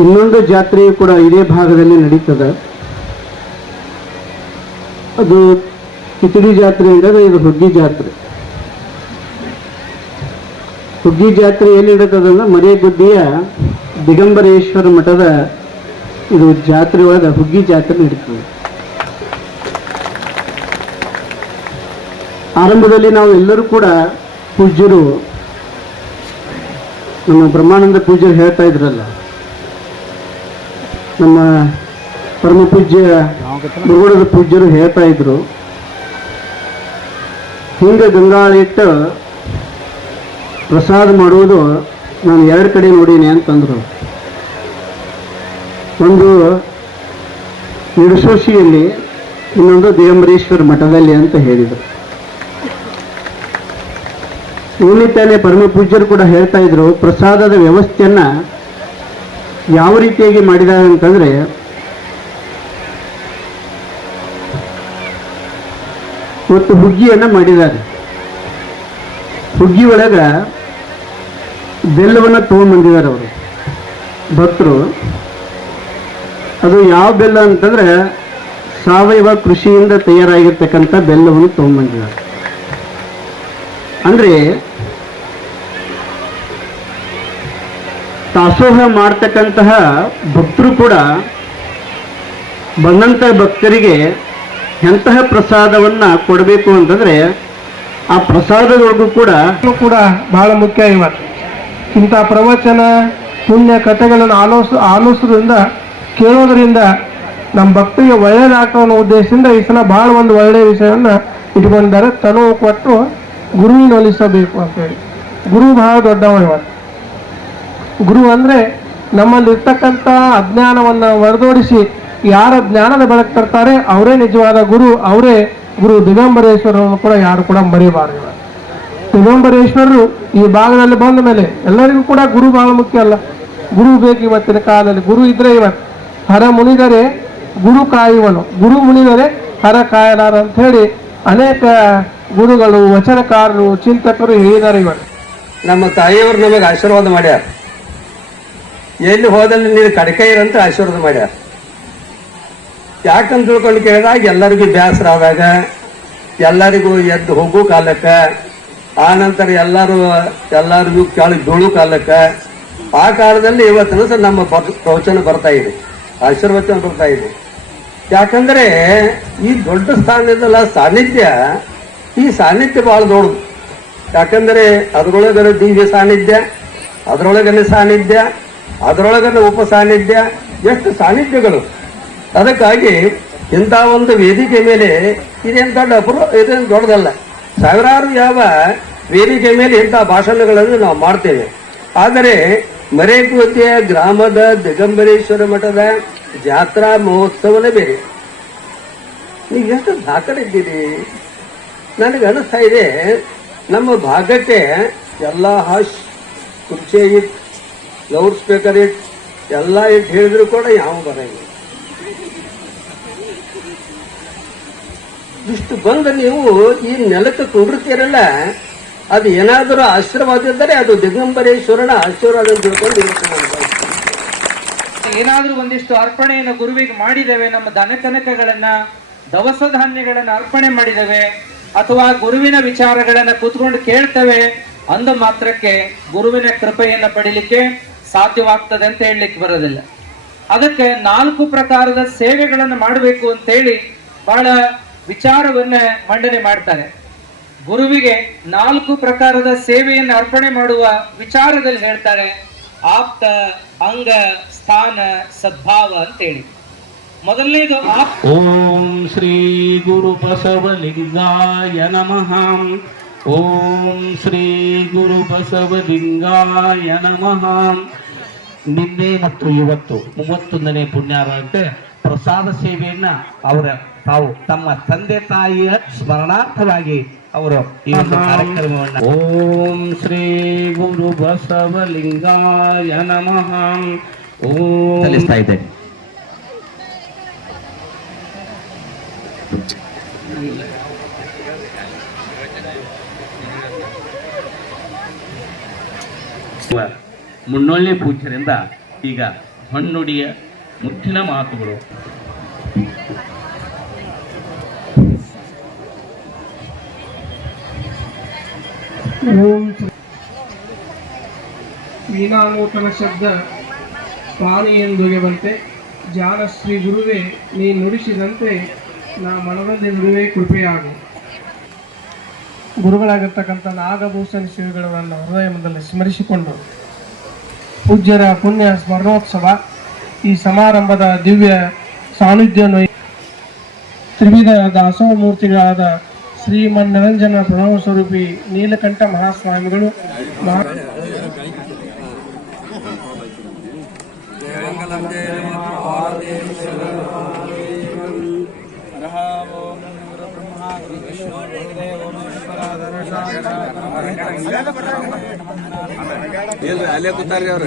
ಇನ್ನೊಂದು ಜಾತ್ರೆಯು ಕೂಡ ಇದೇ ಭಾಗದಲ್ಲಿ ನಡೀತದೆ. ಅದು ಕಿಚಡಿ ಜಾತ್ರೆ ಅಂದರೆ ಇದು ಹುಗ್ಗಿ ಜಾತ್ರೆ. ಹುಗ್ಗಿ ಜಾತ್ರೆ ಎಲ್ಲಿ ನಡೀತದಂದ್ರೆ ಮರೇಗುದ್ದಿಯ ದಿಗಂಬರೇಶ್ವರ ಮಠದ ಇದು ಜಾತ್ರೆ ಒಳಗೆ ಹುಗ್ಗಿ ಜಾತ್ರೆ ನಡೀತದೆ. ಆರಂಭದಲ್ಲಿ ನಾವು ಎಲ್ಲರೂ ಕೂಡ ಪೂಜ್ಯರು, ನಮ್ಮ ಬ್ರಹ್ಮಾನಂದ ಪೂಜ್ಯರು ಹೇಳ್ತಾ ಇದ್ರಲ್ಲ, ನಮ್ಮ ಪರಮ ಪೂಜ್ಯ ಮುರುಗೋಡದ ಪೂಜ್ಯರು ಹೇಳ್ತಾ ಇದ್ರು, ಹಿಂಗೆ ಗಂಗಾಳಿಟ್ಟು ಪ್ರಸಾದ ಮಾಡುವುದು ನಾನು 2 ಕಡೆ ನೋಡೀನಿ ಅಂತಂದರು. ಒಂದು ನಿಡಸೋಶಿಯಲ್ಲಿ, ಇನ್ನೊಂದು ದಿಗಂಬರೇಶ್ವರ ಮಠದಲ್ಲಿ ಅಂತ ಹೇಳಿದರು. ನಿನ್ನಿತ್ತಾನೆ ಪರಮ ಪೂಜ್ಯರು ಕೂಡ ಹೇಳ್ತಾ ಇದ್ರು, ಪ್ರಸಾದದ ವ್ಯವಸ್ಥೆಯನ್ನ ಯಾವ ರೀತಿಯಾಗಿ ಮಾಡಿದ್ದಾರೆ ಅಂತಂದ್ರೆ, ಇವತ್ತು ಹುಗ್ಗಿಯನ್ನ ಮಾಡಿದ್ದಾರೆ. ಹುಗ್ಗಿ ಒಳಗ ಬೆಲ್ಲವನ್ನು ತಗೊಂಡ್ಬಂದಿದ್ದಾರೆ ಅವರು ಭಕ್ತರು. ಅದು ಯಾವ ಬೆಲ್ಲ ಅಂತಂದ್ರೆ ಸಾವಯವ ಕೃಷಿಯಿಂದ ತಯಾರಾಗಿರ್ತಕ್ಕಂಥ ಬೆಲ್ಲವನ್ನು ತಗೊಂಡ್ಬಂದಿದ್ದಾರೆ. ಅಂದ್ರೆ ದಾಸೋಹ ಮಾಡ್ತಕ್ಕಂತಹ ಭಕ್ತರು ಕೂಡ ಬಂದಂಥ ಭಕ್ತರಿಗೆ ಎಂತಹ ಪ್ರಸಾದವನ್ನ ಕೊಡಬೇಕು ಅಂತಂದ್ರೆ ಆ ಪ್ರಸಾದದೊಳಗೂ ಕೂಡ ಬಹಳ ಮುಖ್ಯ. ಇವತ್ತು ಇಂಥ ಪ್ರವಚನ ಪುಣ್ಯ ಕಥೆಗಳನ್ನು ಆಲೋಸೋದ್ರಿಂದ ಕೇಳೋದ್ರಿಂದ ನಮ್ಮ ಭಕ್ತಿಗೆ ಒಳ್ಳೆಯದಾಗ್ತವ ಅನ್ನೋ ಉದ್ದೇಶದಿಂದ ಈ ಸಲ ಬಹಳ ಒಂದು ಒಳ್ಳೆಯ ವಿಷಯವನ್ನ ಇಟ್ಕೊಂಡಿದ್ದಾರೆ. ತನು ಕೊಟ್ಟು ಗುರುವಿನ ಒಲಿಸಬೇಕು ಅಂತೇಳಿ. ಗುರು ಬಹಳ ದೊಡ್ಡವ. ಇವತ್ತು ಗುರು ಅಂದ್ರೆ ನಮ್ಮಲ್ಲಿ ಇರ್ತಕ್ಕಂಥ ಅಜ್ಞಾನವನ್ನು ಹೊರದೋಡಿಸಿ ಯಾರ ಜ್ಞಾನದ ಬೆಳಕು ತರ್ತಾರೆ ಅವರೇ ನಿಜವಾದ ಗುರು. ಅವರೇ ಗುರು ದಿಗಂಬರೇಶ್ವರನ್ನು ಕೂಡ ಯಾರು ಕೂಡ ಮರಿಬಾರದು. ದಿಗಂಬರೇಶ್ವರರು ಈ ಭಾಗದಲ್ಲಿ ಬಂದ ಮೇಲೆ ಎಲ್ಲರಿಗೂ ಕೂಡ ಗುರು ಬಹಳ ಮುಖ್ಯ ಅಲ್ಲ. ಗುರು ಬೇಕು ಇವತ್ತಿನ ಕಾಲದಲ್ಲಿ. ಗುರು ಇದ್ರೆ ಇವತ್ತು ಹರ ಮುನಿದರೆ ಗುರು ಕಾಯುವನು, ಗುರು ಮುನಿದರೆ ಹರ ಕಾಯಲಾರ ಅಂತ ಹೇಳಿ ಅನೇಕ ಗುರುಗಳು, ವಚನಕಾರರು, ಚಿಂತಕರು ಹೇಳಿದ್ದಾರೆ. ಇವತ್ತು ನಮ್ಮ ತಾಯಿಯವರು ನಮಗೆ ಆಶೀರ್ವಾದ ಮಾಡ್ಯಾರ. ಎಲ್ಲಿ ಹೋದಲ್ಲಿ ನೀನು ಕಡಕೆ ಇರಂತ ಆಶೀರ್ವಾದ ಮಾಡ್ಯಾರ. ಯಾಕಂತ ತಿಳ್ಕೊಂಡು ಕೇಳಿದಾಗ ಎಲ್ಲರಿಗೂ ಬೇಸರ ಆದಾಗ, ಎಲ್ಲರಿಗೂ ಎದ್ದು ಹೋಗೋ ಕಾಲಕ್ಕೆ, ಆ ನಂತರ ಎಲ್ಲರಿಗೂ ಕೆಳಗೆ ಬೀಳೋ ಕಾಲಕ್ಕೆ, ಆ ಕಾಲದಲ್ಲಿ ಇವತ್ತಿನ ಸಹ ನಮ್ಮ ಪ್ರವಚನ ಬರ್ತಾ ಇದೆ, ಆಶೀರ್ವಚನ ಬರ್ತಾ ಇದೆ. ಯಾಕಂದ್ರೆ ಈ ದೊಡ್ಡ ಸ್ಥಾನದಲ್ಲ ಸಾನ್ನಿಧ್ಯ, ಈ ಸಾನ್ನಿಧ್ಯ ಬಹಳ ದೊಡ್ಡದು. ಯಾಕಂದ್ರೆ ಅದರೊಳಗನ ದಿವ್ಯ ಸಾನ್ನಿಧ್ಯ, ಅದರೊಳಗನೆ ಸಾನ್ನಿಧ್ಯ, ಅದರೊಳಗನೆ ಉಪ ಸಾನ್ನಿಧ್ಯ, ಎಷ್ಟು ಸಾನ್ನಿಧ್ಯಗಳು. ಅದಕ್ಕಾಗಿ ಇಂಥ ಒಂದು ವೇದಿಕೆ ಮೇಲೆ ಇದೇನು ಇದೇನು ದೊಡ್ಡದಲ್ಲ. ಸಾವಿರಾರು ಯಾವ ವೇದಿಕೆ ಮೇಲೆ ಇಂಥ ಭಾಷಣಗಳನ್ನು ನಾವು ಮಾಡ್ತೇವೆ. ಆದರೆ ಮರೇಗುದ್ದಿಯ ಗ್ರಾಮದ ದಿಗಂಬರೇಶ್ವರ ಮಠದ ಜಾತ್ರಾ ಮಹೋತ್ಸವನೇ ಬೇರೆ. ನೀವು ಎಷ್ಟು ದಾಖಲೆ ಇದ್ದೀರಿ. ನನಗೆ ಅನಿಸ್ತಾ ಇದೆ, ನಮ್ಮ ಭಾಗಕ್ಕೆ ಎಲ್ಲ ಹಶ್, ಕುರ್ಚಿ ಇಟ್ಟು, ಲೌಡ್ ಸ್ಪೀಕರ್ ಇಟ್ಟು, ಎಲ್ಲ ಇಟ್ಟು ಹೇಳಿದ್ರು ಕೂಡ ಯಾವ ಬರಂಗಿಲ್ಲ. ಇಷ್ಟು ಬಂದು ನೀವು ಈ ನೆಲಕ್ಕೆ ಕುಂಡಿರ್ತೀರಲ್ಲ, ಅದು ಏನಾದರೂ ಆಶೀರ್ವಾದ ಇದ್ದರೆ ಅದು ದಿಗಂಬರೇಶ್ವರನ ಆಶೀರ್ವಾದ ಅಂತ ತಿಳ್ಕೊಂಡು ಏನಾದ್ರೂ ಒಂದಿಷ್ಟು ಅರ್ಪಣೆಯನ್ನು ಗುರುವಿಗೆ ಮಾಡಿದ್ದೇವೆ, ನಮ್ಮ ದನಕನಕಗಳನ್ನ, ದವಸ ಧಾನ್ಯಗಳನ್ನ ಅರ್ಪಣೆ ಮಾಡಿದ್ದೇವೆ, ಅಥವಾ ಗುರುವಿನ ವಿಚಾರಗಳನ್ನ ಕೂತ್ಕೊಂಡು ಕೇಳ್ತೇವೆ ಅಂದ ಮಾತ್ರಕ್ಕೆ ಗುರುವಿನ ಕೃಪೆಯನ್ನ ಪಡಿಲಿಕ್ಕೆ ಸಾಧ್ಯವಾಗ್ತದೆ ಅಂತ ಹೇಳಲಿಕ್ಕೆ ಬರೋದಿಲ್ಲ. ಅದಕ್ಕೆ 4 ಪ್ರಕಾರದ ಸೇವೆಗಳನ್ನು ಮಾಡಬೇಕು ಅಂತೇಳಿ ಬಹಳ ವಿಚಾರವನ್ನ ಮಂಡನೆ ಮಾಡ್ತಾರೆ. ಗುರುವಿಗೆ 4 ಪ್ರಕಾರದ ಸೇವೆಯನ್ನು ಅರ್ಪಣೆ ಮಾಡುವ ವಿಚಾರದಲ್ಲಿ ಹೇಳ್ತಾರೆ, ಆಪ್ತ, ಅಂಗ, ಸ್ಥಾನ, ಸದ್ಭಾವ ಅಂತೇಳಿ. ಮೊದಲನೇದು ಓಂ ಶ್ರೀ ಗುರು ಬಸವಲಿಂಗಾಯ ನಮಃ. ಓಂ ಶ್ರೀ ಗುರು ಬಸವಲಿಂಗಾಯ ನಮಃ. ನಿನ್ನೆ ಮತ್ತು ಇವತ್ತು 31ನೇ ಪುಣ್ಯಾರಂತೆ ಪ್ರಸಾದ ಸೇವೆಯನ್ನ ತಾವು ತಮ್ಮ ತಂದೆ ತಾಯಿಯ ಸ್ಮರಣಾರ್ಥವಾಗಿ ಅವರು ಈ ಒಂದು ಕಾರ್ಯಕ್ರಮವನ್ನು ಓಂ ಶ್ರೀ ಗುರು ಬಸವಲಿಂಗಾಯ ನಮಃ ಓಂ ಸಲ್ಲಿಸ್ತಾ ಇದ್ದೇನೆ. ಮುನ್ನೋಳ್ಳೆ ಪೂಜ್ಯರಿಂದ ಈಗ ಹೊನ್ನುಡಿಯ ಮುತ್ತಿನ ಮಾತುಗಳು. ಓಂ ವೀಣಾನೂತನ ಶಬ್ದ ಪಾನಿ ಎಂದೊಗೆವಂತೆ ಜಾನ ಶ್ರೀ ಗುರುವೇ ನೀ ನುಡಿಸಿದಂತೆ ನಾ ಮನದಲ್ಲಿ ನುಡಿವೇ ಕೃಪೆಯಾಗು. ಗುರುಗಳಾಗಿರ್ತಕ್ಕಂಥ ನಾಗಭೂಷಣ ಶ್ರೀಗಳನ್ನು ಹೃದಯದಲ್ಲಿ ಸ್ಮರಿಸಿಕೊಂಡು ಪೂಜ್ಯರ ಪುಣ್ಯ ಸ್ಮರಣೋತ್ಸವ ಈ ಸಮಾರಂಭದ ದಿವ್ಯ ಸಾನ್ನಿಧ್ಯವನ್ನು ತ್ರಿವಿಧ ದಾಸೋಹ ಮೂರ್ತಿಗಳಾದ ಶ್ರೀಮನ್ನಿರಂಜನ ಪ್ರಣವ ಸ್ವರೂಪಿ ನೀಲಕಂಠ ಮಹಾಸ್ವಾಮಿಗಳು ಅಲ್ಲೇ ಕೂತಾರ್ರಿ ಅವ್ರು.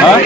हाँ